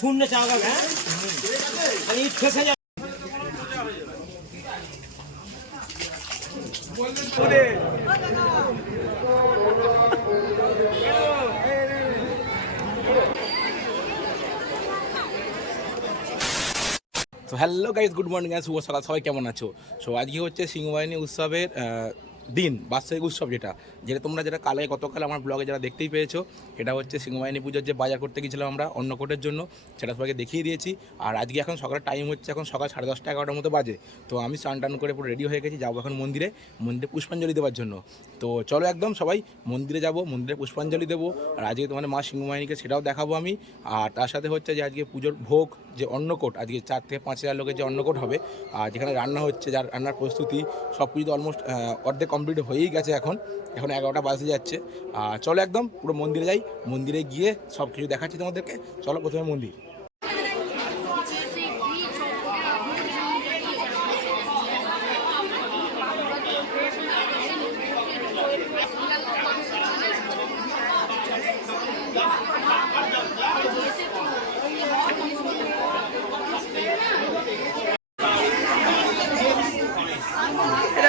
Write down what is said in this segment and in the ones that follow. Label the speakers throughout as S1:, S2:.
S1: শূন্য চাওয়া হ্যাঁ? মানে ইট ফেসে যাবে
S2: তো hello guys good morning guys শুভ সকাল সবাই কেমন আছো? সো আজকে হচ্ছে সিংহবাহিনী উৎসবের দিন, বাৎসরিক উৎসব যেটা। যেটা তোমরা যেটা কালে গতকাল আমার ব্লগে যারা দেখতেই পেয়েছ, এটা হচ্ছে সিংহবাহিনী পুজোর যে বাজার করতে গেছিলাম আমরা অন্নকোটের জন্য, সেটা সবাইকে দেখিয়ে দিয়েছি। আর আজকে এখন সকালের টাইম হচ্ছে এখন সকাল সাড়ে দশটা এগারোটার মতো বাজে। তো আমি স্নান টান করে পুরো রেডি হয়ে গেছি, যাব এখন মন্দিরে মন্দিরে পুষ্পাঞ্জলি দেওয়ার জন্য। তো চলো একদম সবাই মন্দিরে যাব, মন্দিরে পুষ্পাঞ্জলি দেবো। আর আজকে তোমাদের মা সিংহবাহিনীকে সেটাও দেখাবো আমি। আর তার সাথে হচ্ছে যে আজকে পুজোর ভোগ, যে অন্নকোট, আজকে চার থেকে পাঁচ হাজার লোকের যে অন্নকোট হবে, আর যেখানে রান্না হচ্ছে, যার রান্নার প্রস্তুতি সব কিছু অলমোস্ট অর্ধেক কমপ্লিট হয়েই গেছে এখন। এখন এগারোটা বাজে যাচ্ছে। আর চলো একদম পুরো মন্দিরে যাই। মন্দিরে গিয়ে সব কিছু দেখাচ্ছি তোমাদেরকে। চলো প্রথমে মন্দির
S3: এটা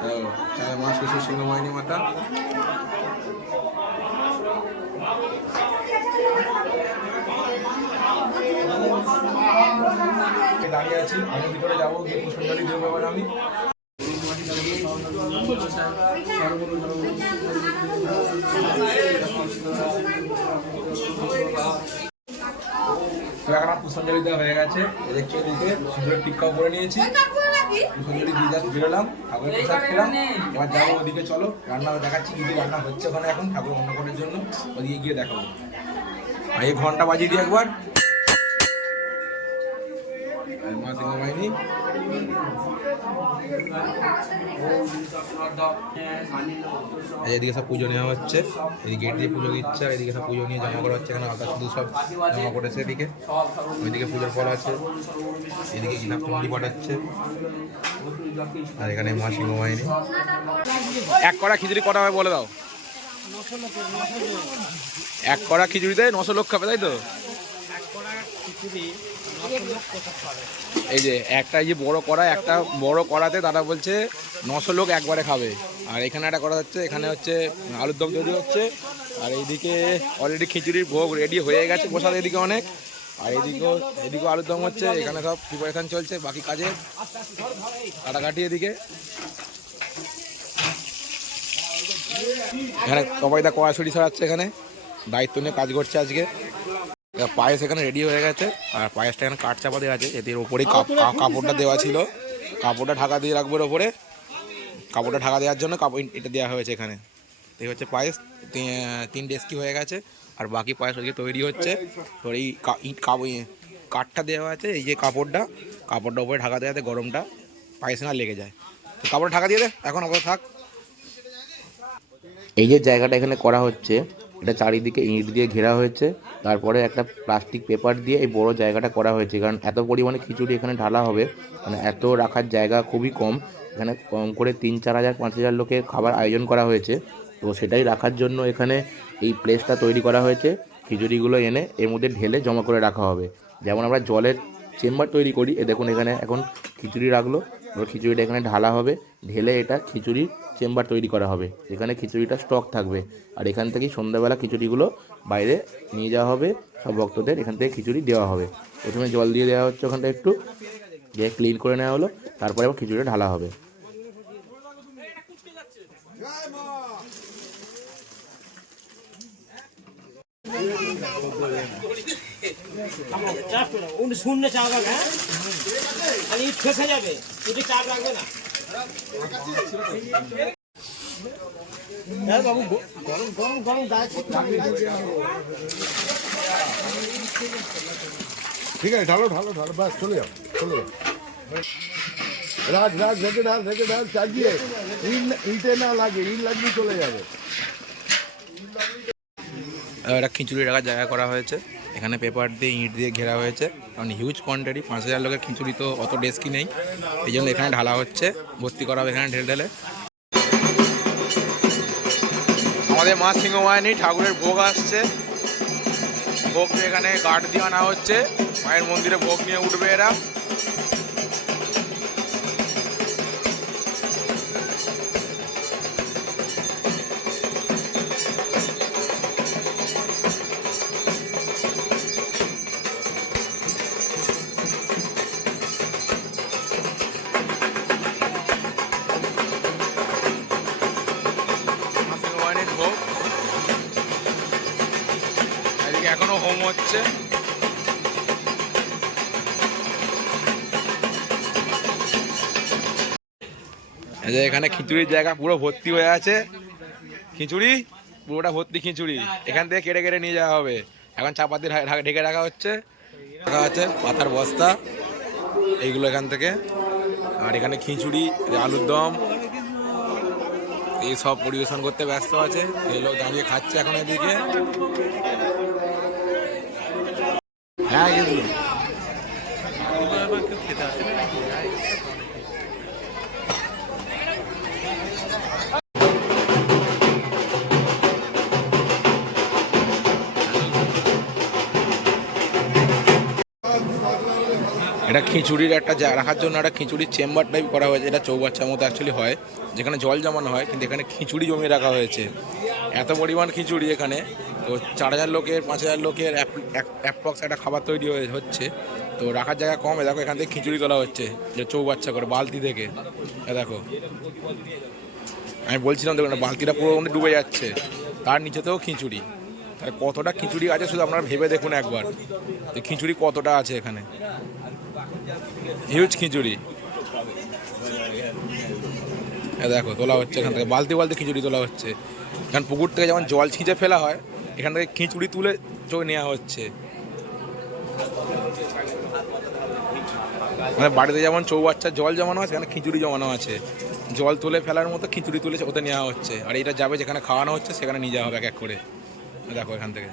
S2: তাহলে মা শিশু সিংহবাহিনী মাতা দাঁড়িয়ে আছি, আমি ভিতরে যাব, গিয়ে পুষ্পাঞ্জলি দেবো আমি। পুষ্পাঞ্জলি দেওয়া হয়ে গেছে। দেখছ এদিকে সিঁদুরের টিক্কাও করে নিয়েছি। পুষ্পাঞ্জলি দিয়ে জাস্ট বেরোলাম ঠাকুরের প্রসাদ খেলাম। এবার যাব ওদিকে চলো রান্না দেখাচ্ছি কি রান্না হচ্ছে ওখানে এখন ঠাকুর অন্নকূটের জন্য ওদিকে গিয়ে দেখাবো। আর এই ঘণ্টা বাজিয়ে দিই একবার। আর এদিকে সব পুজো নেওয়া হচ্ছে। গেট দিয়ে পুজো দিচ্ছে সব পুজো নিয়ে জমা করা হচ্ছে, এখানে শুধু সব জমা এদিকে। ওইদিকে পুজোর আছে। এদিকে পাঠাচ্ছে। আর এখানে মা এক কড়া খিচুড়ি কটা হবে বলে দাও? এক কড়া খিচুড়িতে নশো লোক খাবে তাই তো?
S1: খিচুড়ি
S2: এই যে, একটা যে বড় কড়া একটা বড় কড়াতে দাদা বলছে নশো লোক একবারে খাবে। আর এখানে একটা করা হচ্ছে, এখানে হচ্ছে আলুর দম তৈরি হচ্ছে। আর এইদিকে অলরেডি খিচুড়ির ভোগ রেডি হয়ে গেছে প্রসাদ এদিকে অনেক। আর এদিকেও এদিকেও আলুর দম হচ্ছে, এখানে সব প্রিপারেশন চলছে, বাকি কাজে কাটাকাটি এদিকে। এখানে সবাইদা কড়াছড়ি ছড়াচ্ছে এখানে, দায়িত্ব নিয়ে কাজ করছে আজকে। পায়েস এখানে রেডি হয়ে গেছে। আর পায়েসটা এখানে কাঠ চাপা দেওয়া আছে। এদের ওপরেই কাপ- কাপড়টা দেওয়া ছিল। কাপড়টা ঢাকা দিয়ে রাখব এর ওপরে। কাপড়টা ঢাকা দেওয়ার জন্য কাপড় এটা দেওয়া হয়েছে এখানে। এই হচ্ছে পায়েস। তিন ডেস্কি হয়ে গেছে। আর বাকি পায়েস ওদিকে তৈরি হচ্ছে। তোর এই কা- ইট কাপ এই কাঠটা দেওয়া আছে। এই যে কাপড়টা কাপড়টা উপরে ঢাকা দেওয়াতে গরমটা। পায়েসে না লেগে যায়। তো কাপড় ঢাকা দিয়ে দে। এখন আপাতত থাক।
S4: এই যে জায়গাটা এখানে করা হচ্ছে এটা চারিদিকে ইট দিয়ে ঘেরা হয়েছে। তারপরে একটা প্লাস্টিক পেপার দিয়ে এই বড় জায়গাটা করা হয়েছে। কারণ এত পরিমাণে খিচুড়ি এখানে ঢালা হবে মানে এত রাখার জায়গা খুবই কম। এখানে কম করে তিন চার হাজার, পাঁচ হাজার লোকের খাবার আয়োজন করা হয়েছে। তো সেটাই রাখার জন্য এখানে এই প্লেসটা তৈরি করা হয়েছে। খিচুড়িগুলো এনে এর মধ্যে ঢেলে জমা করে রাখা হবে। যেমন আমরা জলের চেম্বার তৈরি করি, এ দেখুন এখানে এখন খিচুড়ি রাখল। খিচুড়িটা এখানে ঢালা হবে। ঢেলে এটা খিচুড়ির চেম্বার তৈরি করা হবে। এখানে খিচুড়িটা স্টক থাকবে। আর এখান থেকেই সন্ধ্যাবেলা খিচুড়িগুলো বাইরে নিয়ে যাওয়া হবে। সব ভক্তদের এখান থেকে খিচুড়ি দেওয়া হবে। প্রথমে জল দিয়ে দেওয়া হচ্ছে ওখানটা একটু। দিয়ে ক্লিন করে নেওয়া হলো। তারপরে আবার খিচুড়িটা ঢালা হবে।
S1: শূন্য চাওয়া হ্যাঁ? মানে ইট ফেসে যাবে। চাপ রাখবে না। হ্যাঁ
S5: ঠিক আছে, ঢালো ঢালো ঢালো, বাস, চলে যাও চলে যাও। রাজ রাজ রেখে ঢাল রেখে ঢাল চাগিয়ে ইট না লাগে, ইট লাগলে চলে যাবে।
S2: একটা খিচুড়ি রাখার জায়গা করা হয়েছে। এখানে পেপার দিয়ে ইট দিয়ে ঘেরা হয়েছে। কারণ হিউজ কোয়ান্টিটি পাঁচ হাজার লোকের খিচুড়ি তো অত ডেস্কই নেই। এই জন্য এখানে ঢালা হচ্ছে। ভর্তি করা হবে এখানে ঢেলে ঢেলে। আমাদের মা সিংহবাহিনী ঠাকুরের ভোগ আসছে। ভোগ এখানে গার্ড দিয়ে আনা হচ্ছে। মায়ের মন্দিরে ভোগ নিয়ে উঠবে এরা। হোম হচ্ছে। এখানে খিচুড়ির জায়গা পুরো ভর্তি হয়ে আছে। খিচুড়ি? পুরোটা ভর্তি খিচুড়ি। এখান থেকে কেটে কেটে নিয়ে যাওয়া হবে। এখন চাপাতি ঢেকে রাখা হচ্ছে। রাখা আছে পাতার বস্তা। এইগুলো এখান থেকে। আর এখানে খিচুড়ি, আলুর দম। এই সব পরিবেশন করতে ব্যস্ত আছে। এই লোক দাঁড়িয়ে খাচ্ছে এখন এদিকে। হ্যাঁ গেছিল এটা খিচুড়ির একটা রাখার জন্য একটা খিচুড়ির চেম্বার টাইপ করা হয়েছে এটা চৌবাচ্চার মতো অ্যাকচুয়ালি হয় যেখানে জল জমানো হয় কিন্তু এখানে খিচুড়ি জমিয়ে রাখা হয়েছে। এত পরিমাণ খিচুড়ি এখানে তো চার হাজার লোকের পাঁচ হাজার লোকের অ্যাপ্রক্স একটা খাবার তৈরি হয়ে হচ্ছে। তো রাখার জায়গা কম দেখো এখান থেকে খিচুড়ি তোলা হচ্ছে যে চৌবাচ্চা করে বালতি থেকে। দেখো। আমি বলছিলাম দেখুন না, বালতিটা পুরো ডুবে যাচ্ছে তার নিচেতেও খিচুড়ি। তাহলে কতটা খিচুড়ি আছে শুধু আপনারা ভেবে দেখুন একবার। যে খিচুড়ি কতটা আছে এখানে। হিউজ খিচুড়ি। দেখো, তোলা হচ্ছে এখান থেকে। বালতি বালতি খিচুড়ি তোলা হচ্ছে। কারণ পুকুর থেকে যেমন জল ছিঁচে ফেলা হয়, এখান থেকে খিচুড়ি তুলে চোখ নেওয়া হচ্ছে। মানে বাড়িতে যেমন চৌবাচ্চার জল জমানো আছে, এখানে খিচুড়ি জমানো আছে। জল তুলে ফেলার মতো খিচুড়ি তুলে ওতে নেওয়া হচ্ছে। আর এটা যাবে যেখানে খাওয়ানো হচ্ছে, সেখানে নিয়ে যাওয়া হবে এক এক করে। দেখো এখান থেকে।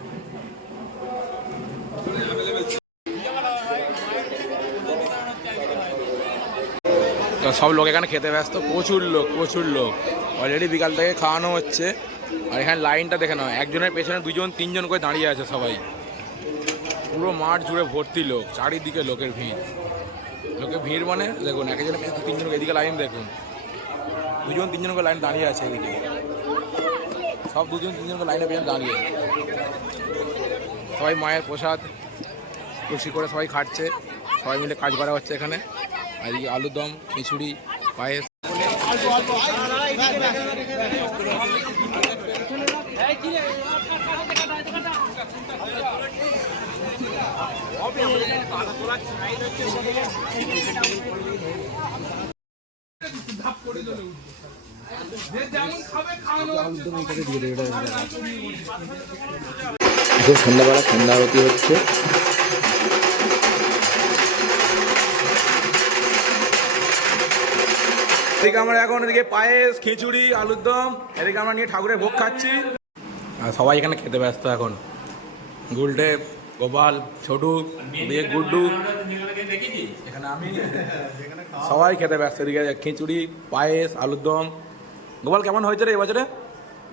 S2: সব লোক এখানে খেতে ব্যস্ত, প্রচুর লোক প্রচুর লোক। অলরেডি বিকাল থেকে খাওয়ানো হচ্ছে। আর এখানে লাইনটা দেখে নাও, একজনের পেছনে দুজন, তিনজন করে দাঁড়িয়ে আছে সবাই। পুরো মাঠ জুড়ে ভর্তি লোক, চারিদিকে লোকের ভিড়। লোকের ভিড় মানে দেখুন, এক একজনের পেছনে তিনজন, এদিকে লাইন দেখুন। দুজন, তিনজন করে লাইন দাঁড়িয়ে আছে এদিকে। সব দুজন, তিনজনকে লাইনে পেছনে দাঁড়িয়ে। সবাই মায়ের প্রসাদ খুশি করে সবাই খাচ্ছে। সবাই মিলে কাজ করা হচ্ছে এখানে। আর এই আলুর দম, খিচুড়ি, পায়েস।
S4: এখন সন্ধ্যাবেলা সন্ধ্যা আরতি হচ্ছে।
S2: এদিকে আমরা এখন এদিকে পায়েস খিচুড়ি আলুর দম এদিকে আমরা নিয়ে ঠাকুরের ভোগ খাচ্ছি। আর সবাই এখানে খেতে ব্যস্ত এখন। গুলটে গোপাল ছোটু এদিকে গুড্ডু। এখানে আমি। সবাই খেতে ব্যস্ত এদিকে খিচুড়ি পায়েস আলুর দম। গোপাল কেমন হয়েছে রে এবছরে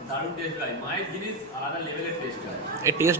S6: দারুণ টেস্ট হয় মায়ের জিনিস আলাদা লেভেলের টেস্ট হয়।
S2: এই টেস্ট